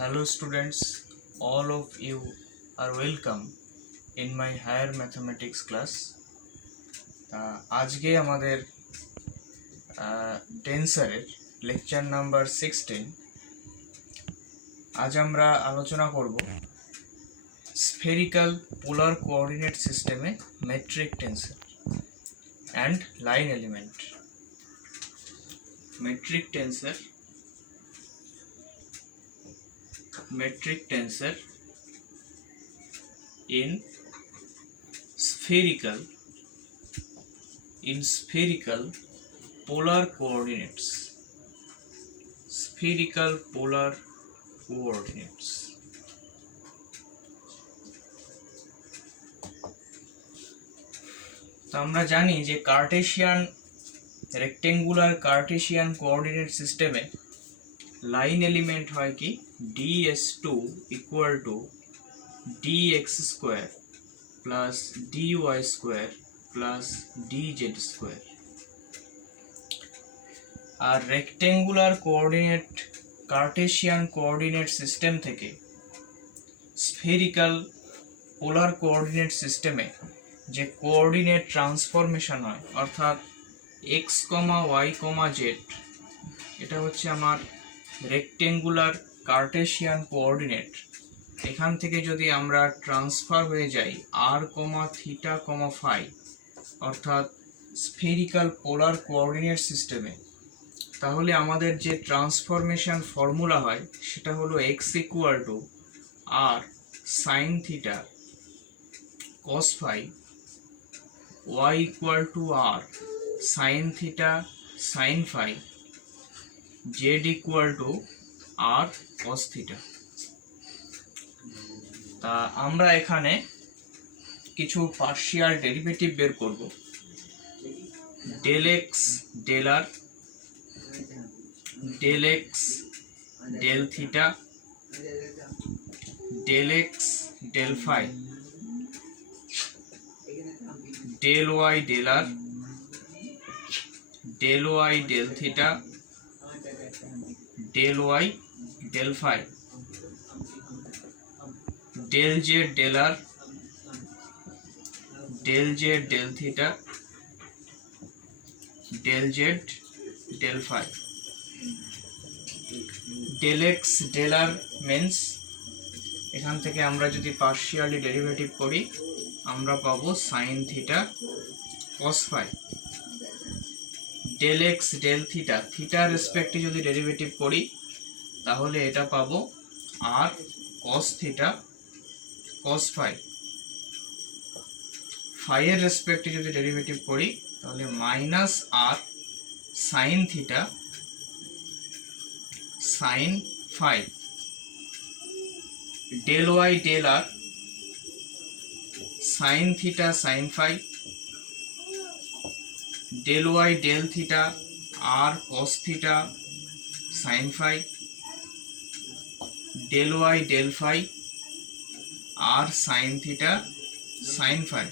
Hello students, all of you are welcome in my higher mathematics class. আজকে আমাদের টেন্সারের lecture number 16। আজ আমরা আলোচনা করব স্ফেরিক্যাল পোলার কোঅর্ডিনেট সিস্টেমে metric tensor and line element. metric tensor in spherical polar coordinates. তো আমরা জানি যে রেক্টেঙ্গুলার কার্টেশিয়ান কোঅর্ডিনেট সিস্টেমে লাইন এলিমেন্ট হয় কি ds2 equal to dx square plus dy square plus dz square। আর rectangular coordinate cartesian coordinate system থেকে spherical polar coordinate সিস্টেমে যে কোঅর্ডিনেট ট্রান্সফরমেশন হয়, অর্থাৎ x, y, z, এটা হচ্ছে আমার রেক্টেঙ্গুলার কার্টেশিয়ান কোঅর্ডিনেট। এখান থেকে যদি আমরা ট্রান্সফার হয়ে যাই r, থিটা, ফাই, অর্থাৎ স্ফেরিক্যাল পোলার কোঅর্ডিনেট সিস্টেমে, তাহলে আমাদের যে ট্রান্সফরমেশন ফর্মুলা হয় সেটা হলো x equal to r sine theta cos phi, y equal to r sine theta sine phi, z equal to r cos theta. তা আমরা এখানে কিছু পার্শিয়াল ডেরিভেটিভ বের করব। Del X del R, del X del theta, del X del phi, del Y del R, del Y del theta, del Y del phi, del Z del R, del Z del theta, del Z del phi. Del X del আর means এখান থেকে আমরা যদি partially derivative করি আমরা পাবো sine theta cos phi. Del X del theta, থিটার রেসপেক্টে যদি ডেরিভেটিভ করি তাহলে এটা পাবো আর কস থিটা কস ফাই। ফাইয়ের রেসপেক্টে যদি ডেরিভেটিভ করি তাহলে minus R sine theta sine phi. Del Y del R sine theta sine phi, del Y del theta R cos theta sine phi, del Y del phi R sine theta sine phi,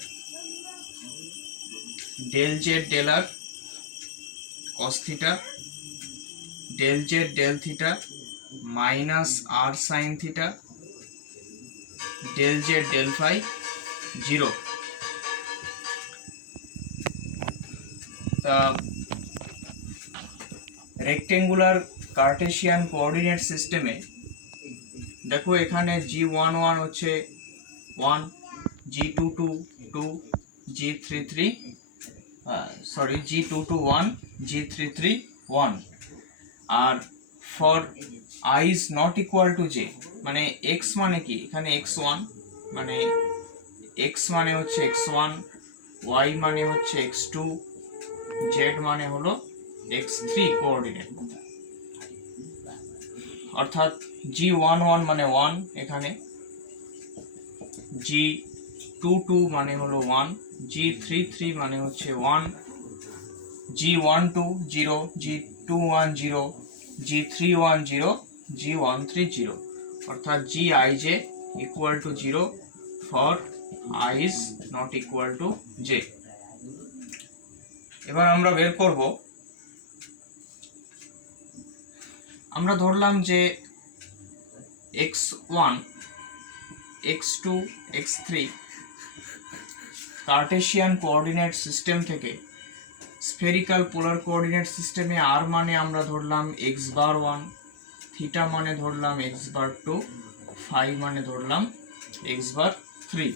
del Z del R cos theta, del Z del theta minus R sine theta, del Z del phi 0। Rectangular cartesian coordinate সিস্টেমে দেখো এখানে G11 হচ্ছে 1, G22 2, G33 G22 1, G33 1। আর for I is not equal to J মানে x মানে কি, এখানে x1 মানে x মানে হচ্ছে x1, y মানে হচ্ছে x2, z মানে হলো x3 কোঅর্ডিনেট। অর্থাৎ G11 মানে 1, এখানে G22 মানে হলো 1, G33 মানে হচ্ছে 1, G12 0, G21 0, G31 0, G13 0। অর্থাৎ Gij equal to 0 for I is not equal to J। এবার আমরা বের করব, আমরা ধরলাম যে x1 x2 x3 Kardashian coordinate system থেকে স্ফেরিক্যাল পোলার কোঅর্ডিনেট সিস্টেমে আর মানে আমরা ধরলাম x বার 1, থিটা মানে ধরলাম x বার 2, ফাই মানে ধরলাম x বার 3,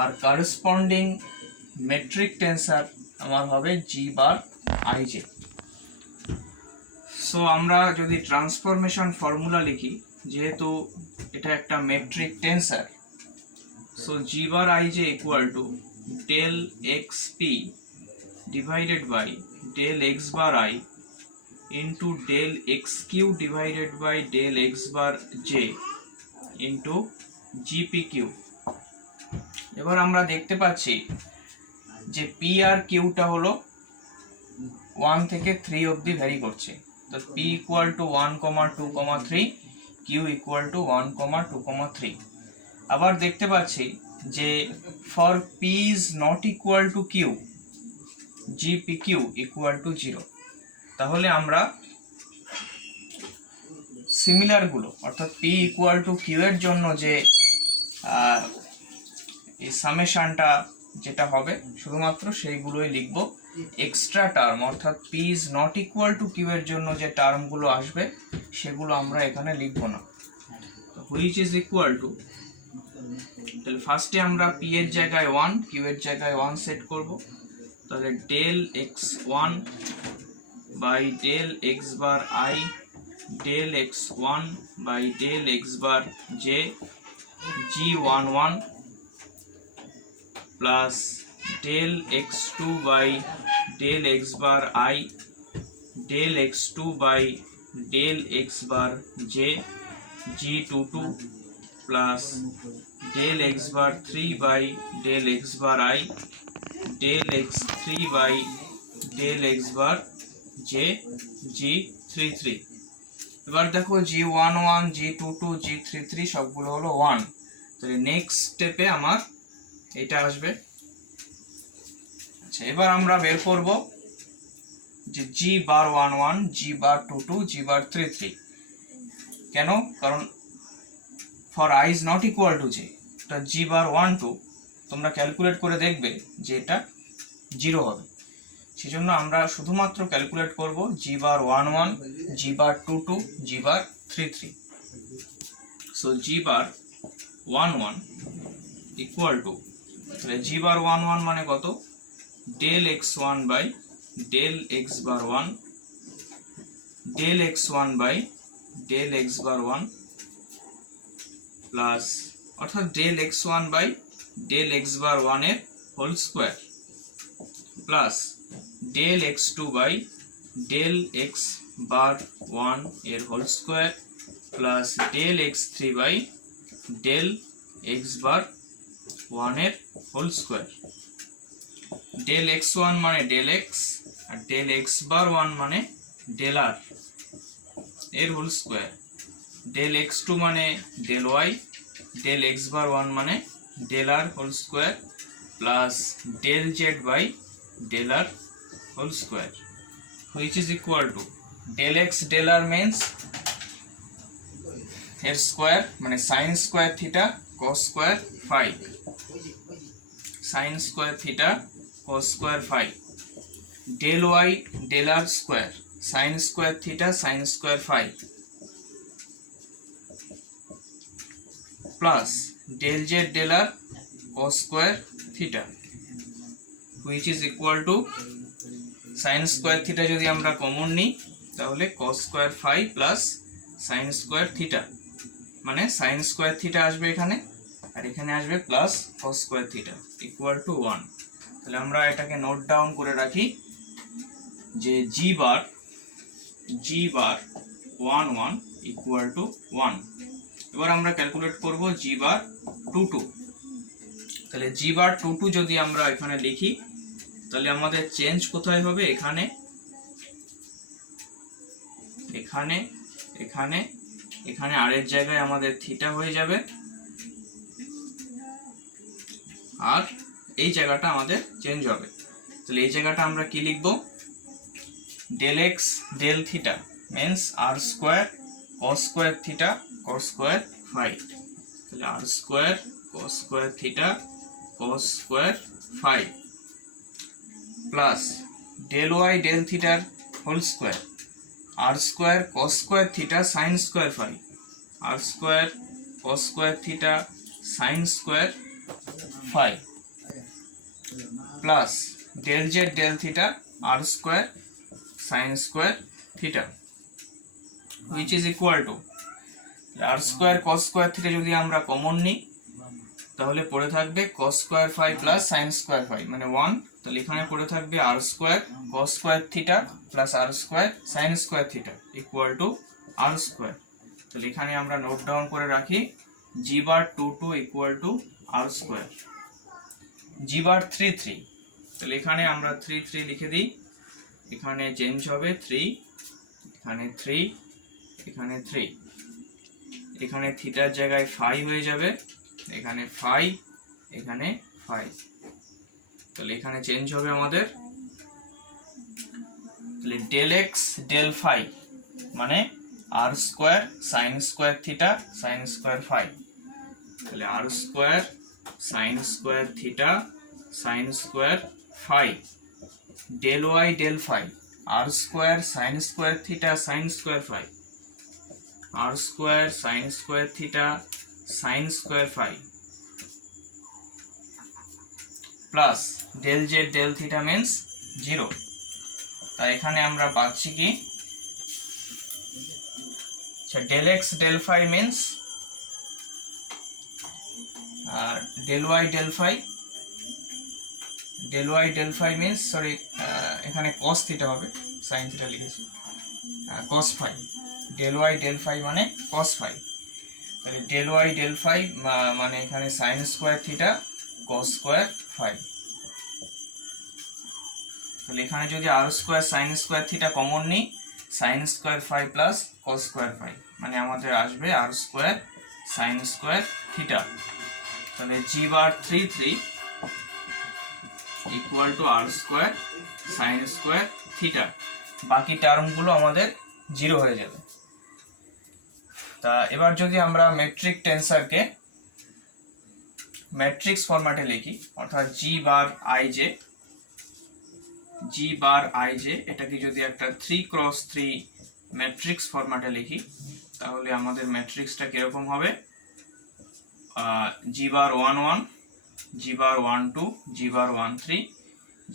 আর করসপন্ডিং মেট্রিক টেন্সর আমার হবে g বার ij। সো আমরা যদি ট্রান্সফরমেশন ফর্মুলা লিখি, যেহেতু এটা একটা metric tensor, so g bar ij equal to del xp divided by del x bar I into del x cube divided by del x bar j into gpq। এবার আমরা দেখতে পাচ্ছি যে p আর q টা হলো 1 থেকে 3 অবধি ভ্যারি করছে। তো p equal to 1, 2, 3, q equal to 1, 2, 3। আবার দেখতে পাচ্ছি যে for p is not equal to q, gpq equal to 0। তাহলে আমরা সিমিলার গুলো অর্থাৎ p equal to q এর জন্য যে এই সামেশনটা যেটা হবে শুধুমাত্র সেইগুলোই লিখব। এক্সট্রা টার্ম অর্থাৎ p is not equal to q এর জন্য যে টার্মগুলো আসবে সেগুলো আমরা এখানে লিখব না। which is equal to, তাহলে ফার্স্টে আমরা p এর জায়গায় 1, q এর জায়গায় 1 সেট করব। তাহলে del x1 by del x bar i del x1 by del x bar j g11 plus del x2 by del x bar i del x2 by del x bar j g22 plus del x bar 3 by del x bar i del x3 by del x bar j g33। এবার দেখো g11 g22 g33 সবগুলো হলো 1। তাহলে next স্টেপে আমার এটা আসবে। আচ্ছা, এবার আমরা বের করব যে g bar 11 g bar 22 g bar 33। কেন? কারণ for I is not equal to j, এটা g বার 12 তোমরা ক্যালকুলেট করে দেখবে যে এটা 0 হবে। সেজন্য আমরা শুধুমাত্র ক্যালকুলেট করব g bar 11 g bar 22 g bar 33। So g bar 11 equal to, তাহলে g বার 11 মানে কত? Del x1 by del x bar 1 del x1 by del x bar 1 plus অর্থাৎ del x1 by del x bar 1 এর whole square plus del x2 by del x bar 1 এর whole square plus del x3 by del x bar 1 এর whole square. Del x1 মানে del x আর del x bar 1 মানে del r এর whole square. Del x2 মানে del y del x bar 1 মানে del r whole square plus del z by del r whole square, which is equal to del x del r means এর square মানে sin square theta cos square phi, sin square theta cos square phi, del y del r square sin square theta sin square phi plus del z del r cos square theta, which is equal to sin square theta যদি আমরা common নিই তাহলে cos square phi plus sin square theta মানে sin square theta আসবে এখানে আর এখানে আসবে plus cos square theta equal to 1। তাহলে আমরা এটাকে নোট ডাউন করে রাখি যে g bar 11 equal to 1। এবার আমরা ক্যালকুলেট করব g বার 22। তাহলে g বার 22 যদি আমরা এখানে লিখি তাহলে আমাদের চেঞ্জ কোথায় হবে? এখানে এখানে এখানে এখানে আর এর জায়গায় আমাদের থিটা হয়ে যাবে আর এই জায়গাটা আমাদের চেঞ্জ হবে। তাহলে এই জায়গাটা আমরা কি লিখব? del x del theta means r square cos square theta cos square phi, তাহলে r square cos square theta cos square phi plus del Y del থিটার whole square r square cos square theta sin square phi, r square cos square theta sin square phi plus del Z del theta r square sin square theta which is equal to r square cos square theta যদি আমরা common নিই তাহলে পড়ে থাকবে cos square phi plus sin square phi মানে 1, তাহলে এখানে পড়ে থাকবে r square cos square theta plus r square sin square theta equal to r square. তাহলে এখানে আমরা নোট ডাউন করে রাখি g bar 22 equal to r square, g bar 33, তাহলে এখানে আমরা 33 লিখে দিই, এখানে চেঞ্জ হবে 3, এখানে 3, এখানে 3, এখানে থিটার জায়গায় ফাই হয়ে যাবে, এখানে ফাই, এখানে ফাই, তাহলে এখানে চেঞ্জ হবে আমাদের, তাহলে ডেল এক্স ডেল ফাই মানে R square sine square theta sine square phi, তাহলে R square sine square theta sine square phi del Y del phi R square sine square theta sine square phi R square sine square theta sine square phi plus del Z del theta means 0, তাই এখানে আমরা পাচ্ছি কি del X del phi means R del Y del phi means sorry এখানে cos theta হবে, sin theta লিখেছি, cos phi, del Y del phi মানে cos phi, তাহলে ডেল ওয়াই ডেল ফাই মানে এখানে sin square theta cos square phi, তাহলে এখানে যদি r square sin square theta common নিই sin square phi plus cos square phi মানে আমাদের আসবে r square sin square theta, তাহলে g bar 33 equal to r square sin square theta, বাকি টার্মগুলো আমাদের 0 হয়ে যাবে। তা এবার যদি আমরা মেট্রিক টেন্সারকে ম্যাট্রিক্স ফরম্যাটে লিখি অর্থাৎ g বার ij এটাকে যদি একটা 3x3 ম্যাট্রিক্স ফরম্যাটে লিখি তাহলে আমাদের ম্যাট্রিক্সটা কিরকম হবে, g বার 11, g বার 12, g বার 13,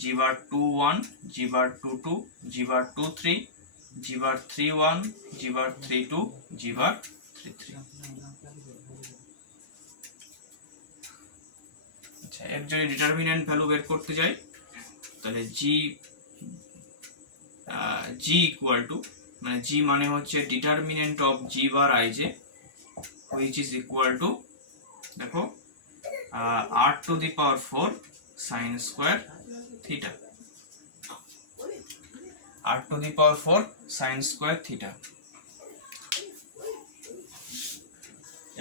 g বার 21, g বার 22, g বার 23, g বার 31, g বার 32, g বার 33। আচ্ছা, এর যদি ডিটারমিনেন্ট ভ্যালু বের করতে যাই তাহলে g ইকুয়াল টু মানে g মানে হচ্ছে determinant of g bar ij which is equal to দেখো r to the power 4 sin square theta, r to the power 4 sin square theta.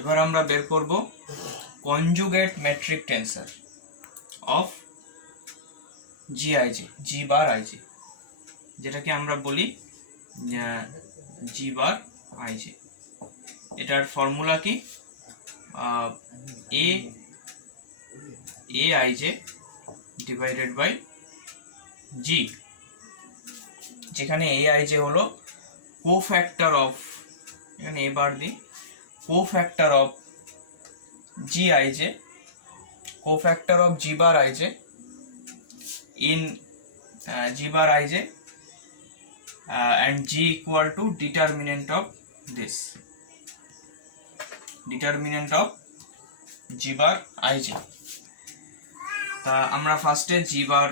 এবার আমরা বের করব conjugate metric tensor of g bar ij যেটাকে আমরা বলি g বার ij, এটার formula কি aij ডিভাইডেড বাই g, যেখানে aij হলো কোফ্যাক্টর অফ, এখানে a বার দিই, cofactor of gij, cofactor of g bar ij in g bar ij and g equal to determinant of this, determinant of g bar ij। তা আমরা ফার্স্টে g bar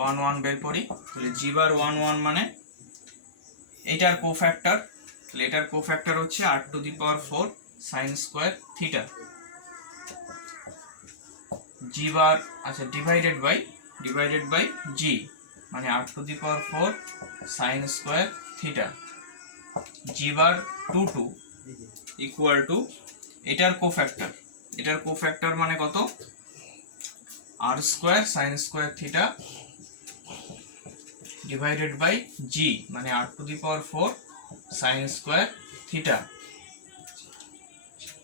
11 বের করি, তাহলে g bar 11 মানে এটার কোফ্যাক্টর, তাহলে এটার কোফ্যাক্টর হচ্ছে r to the power 4 sin square theta, g bar আচ্ছা ডিভাইডেড বাই g মানে r to the power 4 sin square theta, g bar 22 equal to এটার কোফ্যাক্টর মানে কত r square sin square theta divided by g মানে r to the power 4 sin square theta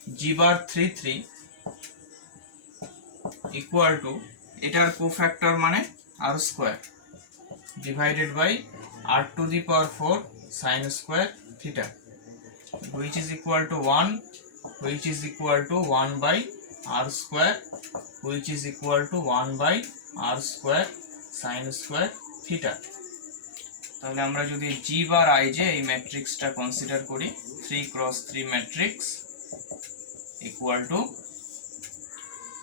G bar 3 3 equal to এটার cofactor মানে R square divided by R to the power 4 sine square theta which is equal to 1 which is equal to 1 by r square which is equal to 1 by r square sin square theta তাহলে আমরা যদি g bar i j এই ম্যাট্রিক্সটা consider করি 3 cross 3 matrix equal to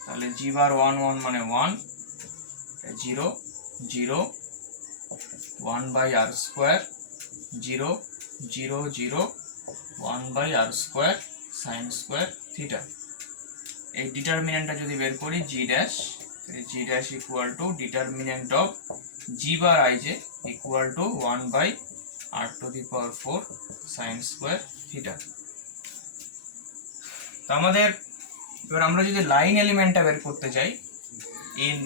তাহলে g বার 1 1 মানে 1 0 0 1 by r square 0 0 0 1 by r square sin square theta এই ডিটারমিনেন্টটা যদি বের করি g dash equal to determinant of g bar ij equal to 1 by r to the power 4 sin square theta তো আমাদের এবার আমরা যদি লাইন এলিমেন্টটা বের করতে চাই ইন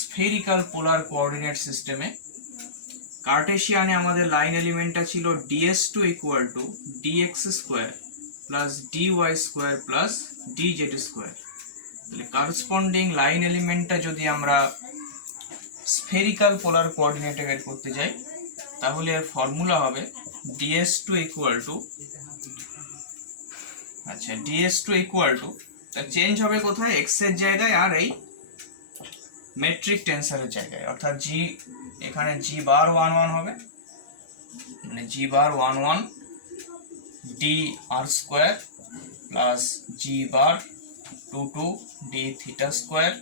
স্ফেরিক্যাল পোলার কোঅর্ডিনেট সিস্টেমে কার্টেসিয়ানে আমাদের লাইন এলিমেন্টটা ছিল ds2 equal to dx square plus dy square plus dz square তাহলে করেসপন্ডিং লাইন এলিমেন্টটা যদি আমরা স্ফেরিক্যাল পোলার কোঅর্ডিনেটে বের করতে যাই তাহলে এর ফর্মুলা হবে ds2 equal to আচ্ছা ds2 equal to তা চেঞ্জ হবে কোথায় x এর জায়গায় আর এই মেট্রিক টেন্সরের জায়গায় অর্থাৎ g এখানে g বার 1 1 হবে মানে g bar 1 1 d r square plus g bar 2 2 d theta square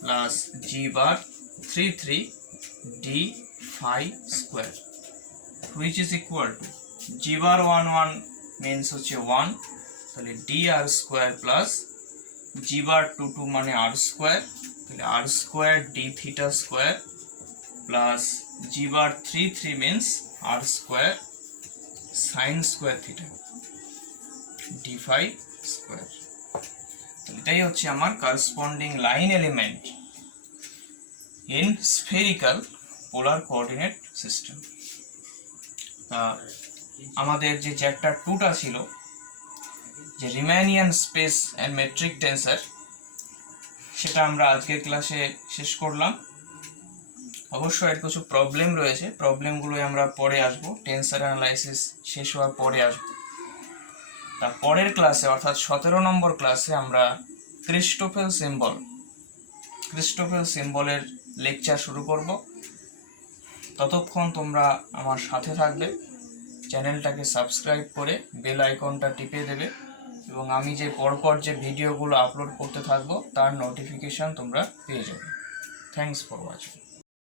plus g bar 3 3 d phi square which is equal to g bar 1 1 means হচ্ছে 1 তাহলে d r square plus g bar 2 2 মানে r square তাহলে r square d theta square plus g bar 3 3 means r square sin square theta d phi square এটাই হচ্ছে আমার corresponding line element in spherical polar coordinate system আমাদের যে chapter 2টা ছিল যে রিম্যানিয়ান স্পেস এন্ড মেট্রিক টেন্সর সেটা আমরা আজকের ক্লাসে শেষ করলাম অবশ্যই এর কিছু প্রবলেম রয়েছে প্রবলেমগুলো আমরা পরে আসব টেন্সর অ্যানালাইসিস শেষ হওয়ার পরে আসব তার পরের ক্লাসে অর্থাৎ 17 নম্বর ক্লাসে আমরা ক্রিস্টোফেল সিম্বলের লেকচার শুরু করব ততক্ষণ তোমরা আমার সাথে থাকবে চ্যানেলটাকে সাবস্ক্রাইব করে বেল আইকনটা টিপে দেবে এবং আমি যে পরপর যে ভিডিওগুলো আপলোড করতে থাকবো তার নোটিফিকেশন তোমরা পেয়ে যাবে থ্যাঙ্কস ফর ওয়াচিং